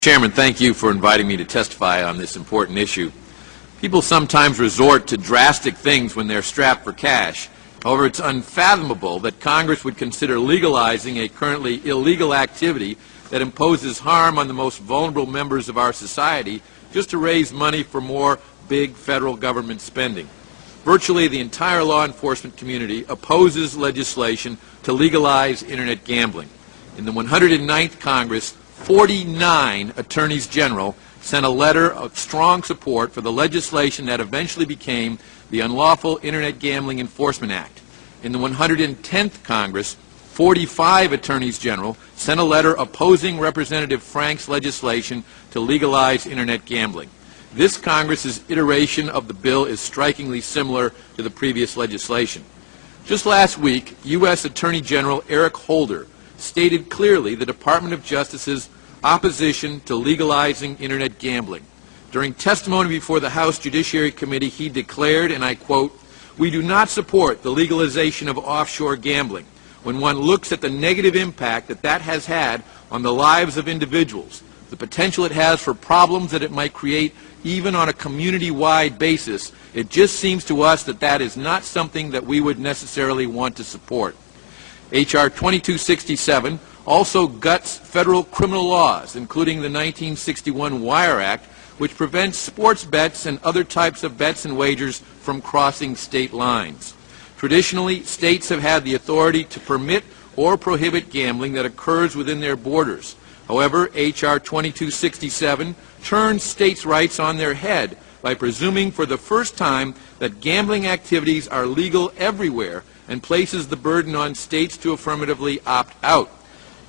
Chairman, thank you for inviting me to testify on this important issue. People sometimes resort to drastic things when they're strapped for cash. However, it's unfathomable that Congress would consider legalizing a currently illegal activity that imposes harm on the most vulnerable members of our society just to raise money for more big federal government spending. Virtually the entire law enforcement community opposes legislation to legalize Internet gambling. In the 109th Congress, 49 attorneys general sent a letter of strong support for the legislation that eventually became the Unlawful Internet Gambling Enforcement Act. In the 110th Congress, 45 attorneys general sent a letter opposing Representative Frank's legislation to legalize Internet gambling. This Congress's iteration of the bill is strikingly similar to the previous legislation. Just last week, U.S. Attorney General Eric Holder stated clearly the Department of Justice's opposition to legalizing Internet gambling. During testimony before the House Judiciary Committee, he declared, and I quote, "We do not support the legalization of offshore gambling. When one looks at the negative impact that has had on the lives of individuals, the potential it has for problems that it might create even on a community-wide basis, it just seems to us that is not something that we would necessarily want to support." H.R. 2267 also guts federal criminal laws, including the 1961 Wire Act, which prevents sports bets and other types of bets and wagers from crossing state lines. Traditionally, states have had the authority to permit or prohibit gambling that occurs within their borders. However, H.R. 2267 turns states' rights on their head by presuming for the first time that gambling activities are legal everywhere and places the burden on states to affirmatively opt out.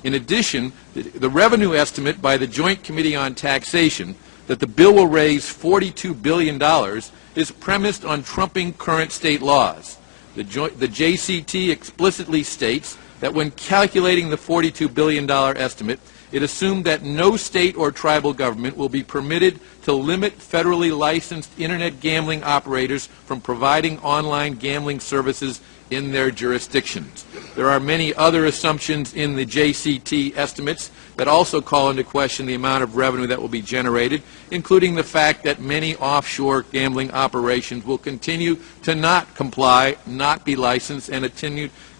In addition, the revenue estimate by the Joint Committee on Taxation that the bill will raise $42 billion is premised on trumping current state laws. The JCT explicitly states that when calculating the $42 billion estimate, it assumed that no state or tribal government will be permitted to limit federally licensed Internet gambling operators from providing online gambling services in their jurisdictions. There are many other assumptions in the JCT estimates that also call into question the amount of revenue that will be generated, including the fact that many offshore gambling operations will continue to not comply, not be licensed, and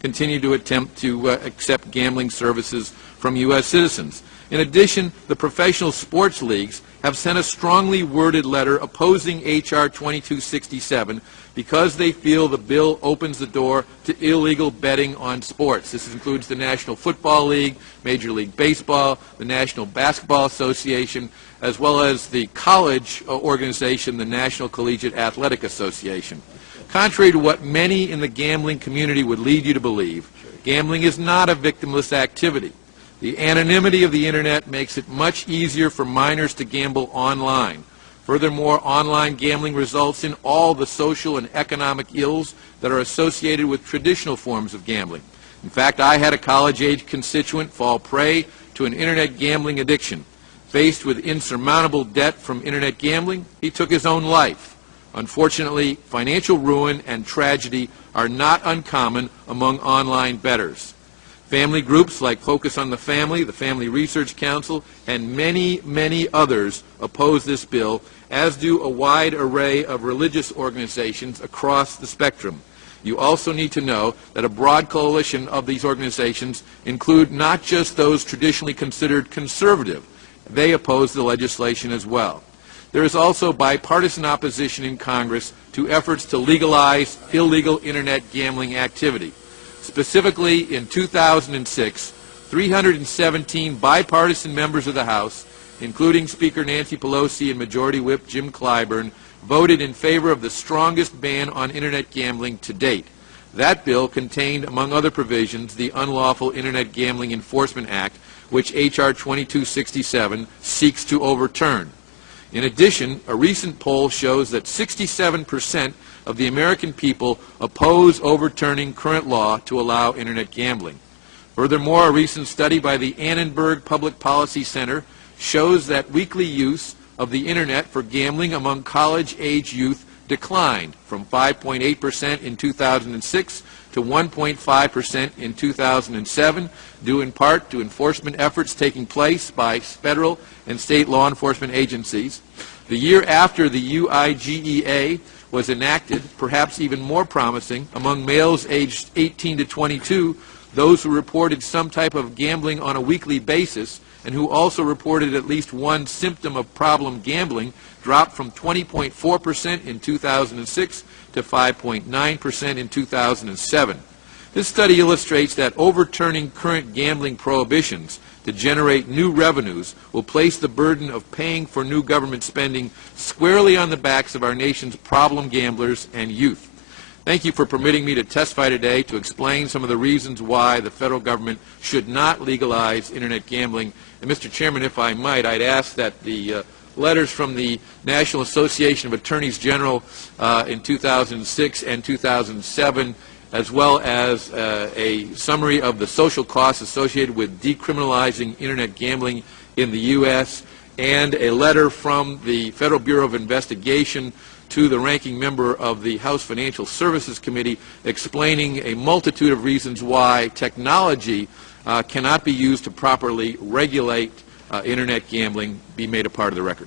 continue to attempt to accept gambling services from U.S. citizens. In addition, the professional sports leagues have sent a strongly worded letter opposing H.R. 2267 because they feel the bill opens the door to illegal betting on sports. This includes the National Football League, Major League Baseball, the National Basketball Association, as well as the college organization, the National Collegiate Athletic Association. Contrary to what many in the gambling community would lead you to believe, gambling is not a victimless activity. The anonymity of the Internet makes it much easier for minors to gamble online. Furthermore, online gambling results in all the social and economic ills that are associated with traditional forms of gambling. In fact, I had a college-age constituent fall prey to an Internet gambling addiction. Faced with insurmountable debt from Internet gambling, he took his own life. Unfortunately, financial ruin and tragedy are not uncommon among online bettors. Family groups like Focus on the Family Research Council, and many, many others oppose this bill, as do a wide array of religious organizations across the spectrum. You also need to know that a broad coalition of these organizations include not just those traditionally considered conservative. They oppose the legislation as well. There is also bipartisan opposition in Congress to efforts to legalize illegal Internet gambling activity. Specifically, in 2006, 317 bipartisan members of the House, including Speaker Nancy Pelosi and Majority Whip Jim Clyburn, voted in favor of the strongest ban on Internet gambling to date. That bill contained, among other provisions, the Unlawful Internet Gambling Enforcement Act, which H.R. 2267 seeks to overturn. In addition, a recent poll shows that 67% of the American people oppose overturning current law to allow Internet gambling. Furthermore, a recent study by the Annenberg Public Policy Center shows that weekly use of the Internet for gambling among college-age youth declined from 5.8% in 2006 to 1.5% in 2007, due in part to enforcement efforts taking place by federal and state law enforcement agencies. The year after the UIGEA was enacted, perhaps even more promising, among males aged 18 to 22, those who reported some type of gambling on a weekly basis and who also reported at least one symptom of problem gambling dropped from 20.4% in 2006 to 5.9% in 2007. This study illustrates that overturning current gambling prohibitions to generate new revenues will place the burden of paying for new government spending squarely on the backs of our nation's problem gamblers and youth. Thank you for permitting me to testify today to explain some of the reasons why the federal government should not legalize Internet gambling. And Mr. Chairman, if I might, I'd ask that the letters from the National Association of Attorneys General in 2006 and 2007, as well as a summary of the social costs associated with decriminalizing Internet gambling in the U.S., and a letter from the Federal Bureau of Investigation to the ranking member of the House Financial Services Committee explaining a multitude of reasons why technology cannot be used to properly regulate Internet gambling be made a part of the record.